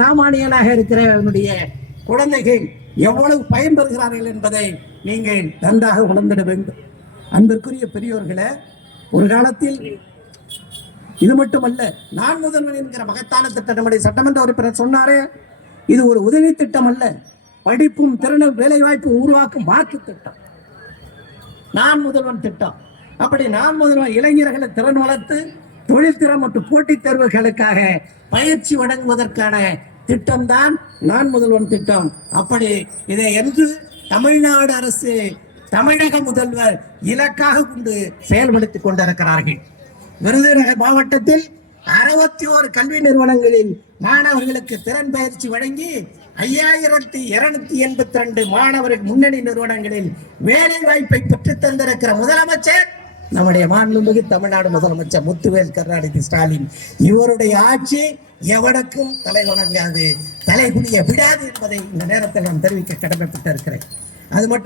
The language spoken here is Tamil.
சாமானியனாக இருக்கிறவனுடைய குழந்தைகள் எவ்வளவு பயன்பெறுகிறார்கள் என்பதை நீங்கள் நன்றாக உணர்ந்திட வேண்டும். அன்பிற்குரிய பெரியோர்களே, ஒரு காலத்தில் இது மட்டுமல்ல, நான் முதல்வன் என்கிற மகத்தான திட்டம் நம்முடைய சட்டமன்ற உறுப்பினர் சொன்னாரே, இது ஒரு உதவி திட்டம் அல்ல, படிப்பும் திறனும் வேலை வாய்ப்பு உருவாக்கும் வாக்கு திட்டம், நான் முதல்வன் திட்டம். அப்படி நான் முதல்வன் இளைஞர்களை திறன் வளர்த்து தொழில்திறன் மற்றும் போட்டித் தேர்வுகளுக்காக பயிற்சி வழங்குவதற்கான திட்டம்தான் நான் முதல்வன் திட்டம். அப்படி இதை என்று தமிழ்நாடு அரசு தமிழக முதல்வர் இலக்காக கொண்டு செயல்படுத்திக் கொண்டிருக்கிறார்கள். விருதுநகர் மாவட்டத்தில் 61 கல்வி நிறுவனங்களில் மாணவர்களுக்கு திறன் பயிற்சி வழங்கி 5282 மாணவர்கள் முன்னணி நிறுவனங்களில் வேலை வாய்ப்பை பெற்றுத் தந்திருக்கிற முதலமைச்சர் நம்முடைய மாண்புமிகு தமிழ்நாடு முதலமைச்சர் முத்துவேல் கருணாநிதி ஸ்டாலின். இவருடைய ஆட்சி எவனுக்கும் தலை வணங்காது, தலைகுனிய விடாது என்பதை இந்த நேரத்தில் நான் தெரிவிக்க கடமைப்பட்டிருக்கிறேன். அது மட்டும்